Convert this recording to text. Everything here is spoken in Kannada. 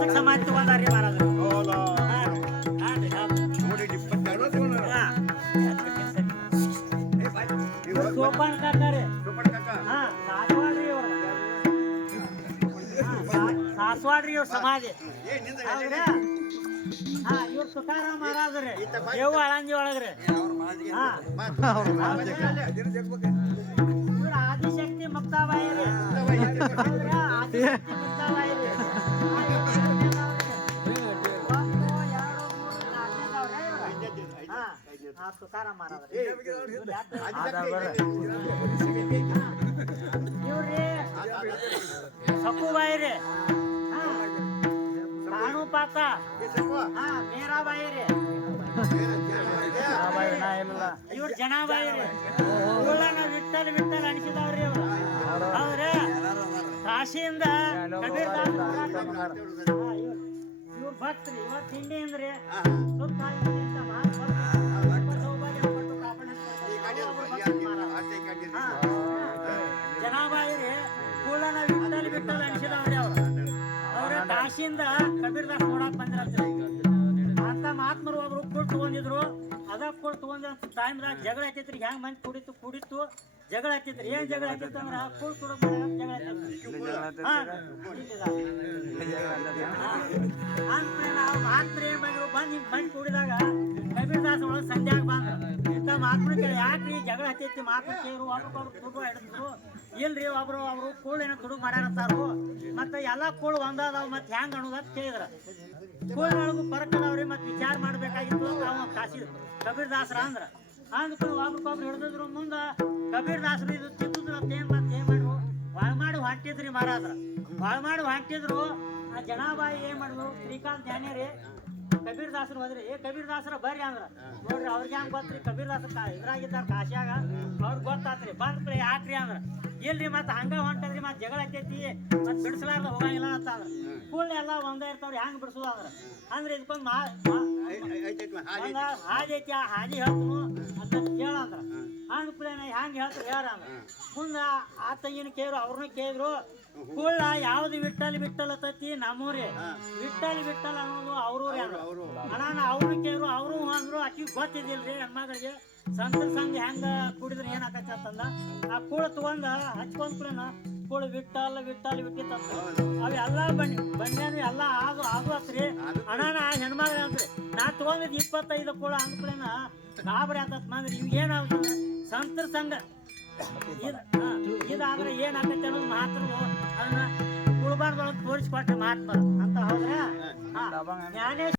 ವರ್ಷಕ್ಕೆ ಸಮಾಧಿ ತಗೊಂಡಾರಿ ಮಹಾರಾಜರು ಹೌದಾ? ಹಾಂ ರೀ ಹೌದು ನೋಡಿ ಇಪ್ಪತ್ತೆರಡು ಹಾಂ ಏ ಬಾಯ್, ಇವ್ರು ಸೋಪಾನ್ ಕಾಕಾರೆ ಸುಬ್ಬಣ್ಣ ಕಾಕ. ಹಾ ಸಾಸ್ವಾಡ್ರಿ ಇವ್ರು ಸಾಸ್ವಾಡ್ರಿ ಇವ್ರ ಸಮಾಧಿ ಏ, ನಿಂದ ಹೌದ್ರಾ? ಹಾ ಇವ್ರ ತುಕಾರಾಮ್ ಮಹಾರಾಜ್ರಿ ದೇವ ಅಳಂಜಿ ಒಳಗ್ರಿ ಹಾ ಇವ್ರ ಆದಿಶಕ್ತಿ ಮುಕ್ತಾಬಾಯಿ ರೀ ಹೌದ್ರಾ? ಆದಿಶಕ್ತಿ ಮುಕ್ತಾಬಾಯಿ ರೀ ಹಾ, ಇವ್ರ್ ಸಕ್ಕುಬಾಯಿ ರೀ ಹಾ. ಕಾಣು ಪಾತ ಹಾ. ಮೀರಾಬಾಯಿ ರೀ ಇವ್ರ ಜನಾಬಾಯಿ ರೀ ಇವ್ರನ್ನ ವಿಠಲ್ ವಿಠಲ್ ಅನಿಸಿದವ್ರಿ ಇವ್ರು. ಹೌದ್ರಿ? ಕಾಶಿಯಿಂದ ಕಬೀರ್ ದಾಸ್ ಇವ್ರ ಭಕ್ತ್ರಿ ಇವತ್ತು ತಿಂಡಿ ಅಂದ್ರಿ. ಸುತ್ತ ಭಕ್ತ ಇರಿ ಹಾ. ಜನಾಬಾಯಿ ರೀ ಕೂಳನ ವಿಠಲ್ ವಿಠಲ್ ಅನಿಸಿದವ್ರಿ ಅವ್ರು. ಅವ್ರ ಕಾಶಿಯಿಂದ ಕಬೀರ್ ದಾಸ್ ನೋಡಕ್ ಬಂದಿರತ್ರಿ ಅಂತ ಮಹಾತ್ಮರು ಒಬ್ರು ಕೂಳ್ ತಗೊಂಡಿದ್ರು. ಅದ ಕೂಳ್ ತಗೊಂಡ ಟೈಮ್ದಾಗ ಜಗಳ ಆಯ್ತೈತ್ರಿ. ಹೆಂಗ್ ಮಂದಿ ಕುಡಿತು ಕುಡಿತು ಜಗಳ ಆಯ್ತೈತ್ರಿ. ಏನ್ ಜಗಳ ಹಾಕಿತ್ತು ಅಂದ್ರೆ ಕೂಳ್ ಕೂಡ ಜಗಳ. ಅಂತ ನಾವು ಮಹಾತ್ಮರು ಏನ್ ಮಾಡಿದ್ರು ಬಂದ್ ಹಿಂಗ್ ಮಂದಿ ಕುಡಿದಾಗ ಕಬೀರ್ ದಾಸ್ ಒಳಗ್ ಸಂಧ್ಯಾಗ ಬಂದ್ರು ಯಾಕೆ ಜಗಳ ಹತ್ತೈತಿ? ಕೇರು ಒಬ್ರಿಗೊಬ್ರು ದುಡ್ಡು ಹಿಡಿದ್ರು. ಇಲ್ರಿ ಒಬ್ರು, ಅವರು ಕೂಳು ಏನೋ ತುಡುಗು ಮಾಡ್ಯಾರಂತಾರು ಮತ್ತೆ ಎಲ್ಲಾ ಕೂಳು ಒಂದಾದವ್ ಮತ್ತೆ ಹೆಂಗ್ ಅಂತ ಕೇಳಿದ್ರ. ಕೂಳ್ ಒಳಗು ಮತ್ತೆ ವಿಚಾರ ಮಾಡ್ಬೇಕಾಗಿತ್ತು ಅವ ಕಾಶಿ ಕಬೀರ್ ದಾಸರ ಅಂದ್ರ. ಅಂದ್ಕೊಂಡು ಒಬ್ರಿಗೊಬ್ರು ಹಿಡಿದ್ರು ಮುಂದ ಕಬೀರ್ ದಾಸರು ಇದು ತಿದ್ದುದ್ರ ಏನ್ ಮತ್ತೆ ಏನ್ ಮಾಡ್ರು? ಬಾಳ್ ಮಾಡಿ ಹೊಂಟಿದ್ರಿ ಮಾರಾದ್ರ ಬಾಳ್ ಮಾಡಿ ಹೊಂಟಿದ್ರು. ಆ ಜನಾಬಾಯಿ ಏನ್ ಮಾಡಿದ್ರು ಶ್ರೀಕಾಂತ್ ಧ್ಯಾನೇ ರೀ ಕಬೀರ್ ದಾಸರು ಹೋದ್ರಿ ಏ ಕಬೀರ್ ದಾಸರ ಬರ್ರಿ ಅಂದ್ರ. ನೋಡ್ರಿ ಅವ್ರಿಗೆ ಹೆಂಗ್ ಗೊತ್ತ್ರಿ? ಕಬೀರ್ ದಾಸರ ಇದ್ರಾಗಿದ್ದಾರ ಕಾಶ್ಯಾಗ. ಅವ್ರಿಗೆ ಗೊತ್ತಾತ್ರಿ ಬಂದ್ರಿ ಯಾಕ್ರಿ ಅಂದ್ರ? ಇಲ್ರಿ ಮತ್ತೆ ಹಂಗ ಹೊಂಟದ್ರಿ ಮತ್ತೆ ಜಗಳ ಹಚ್ಚೈತಿ ಮತ್ತೆ ಬಿಡಿಸಲಾರ್ದ ಹೋಗಂಗಿಲ್ಲ ಅಂತ ಅಂದ್ರ. ಕೂಡ ಎಲ್ಲ ಒಂದೇ ಇರ್ತಾವ್ರಿ ಹೆಂಗ್ ಬಿಡಿಸೋದು ಅಂದ್ರ? ಅಂದ್ರೆ ಒಂದ ಹಾದಿ ಐತಿ ಆ ಹಾದಿ ಹೇಳ್ತು ಅಂತ ಕೇಳಂದ್ರ. ಹಂಗ ಹೇಳ ಹೇಳ್ತಾರೆ ಯಾರ ಅಂದ್ರ ಮುಂದ ಆ ತಂಗಿನ ಕೇಳಿದ್ರು ಅವ್ರನ್ನ ಕೇಳಿದ್ರು ಕುಳ್ಳ ಯಾವ್ದು ವಿಠಲ್ ವಿಠಲ್ ತತ್ತಿ ನಮ್ಮೂರಿ. ವಿಠಲ್ ವಿಠಲ್ ಅನ್ನೋದು ಅವ್ರೂರಿ ಅಣ್ಣನ ಅಣ್ಣ ಅವ್ರನ್ನ ಕೇಳಿದ್ರು ಅವರು ಅಂದ್ರು ಅಕ್ಕಿ ಗೊತ್ತಿದ್ದಿಲ್ರಿ ಹೆಣ್ಮಗಳಿಗೆ. ಸಂತ ಸಂಘ ಹೆಂಗ ಕುಡಿದ್ರೆ ಏನ್ ಅಂತಂದ. ಆ ಕೂಳ ತಗೊಂಡ ಹಚ್ಕೊಂಡ್ ಕೂಡನ ಕೂಳ ವಿಠಲ್ ವಿಠಲ್ ವಿಟ್ಟಿತ್ ಅಂತ. ಅವೆಲ್ಲ ಬನ್ನಿ ಬಂದೇನು ಎಲ್ಲ ಆಗು ಆಗು ಅತ್ರಿ ಅಣ್ಣ ನಾ ಹೆಣ್ಮಗಳ ಅಂತ್ರಿ. ನಾ ತಗೊಂಡಿದ್ ಇಪ್ಪತ್ತೈದು ಕೂಳ ಅಂದ್ಕೂಡನ ಗಾಬರಿ ಆತತ್ ಮಂದ್ರಿ ಇವ್ ಏನಾಗ್ತದೆ ಸಂತರ ಸಂಘ. ಇದಾದ್ರೆ ಏನಾಗತ್ತೆ ಅನ್ನೋದು ಮಾತ್ರ ಅದನ್ನ ಕುಳ್ಬಾರ್ದೊಳಗೆ ತೋರಿಸ್ಕೊಟ್ರೆ ಮಹಾತ್ಮರು ಅಂತ ಹೌದ್ರ? ಜ್ಞಾನೇಶ್ವರ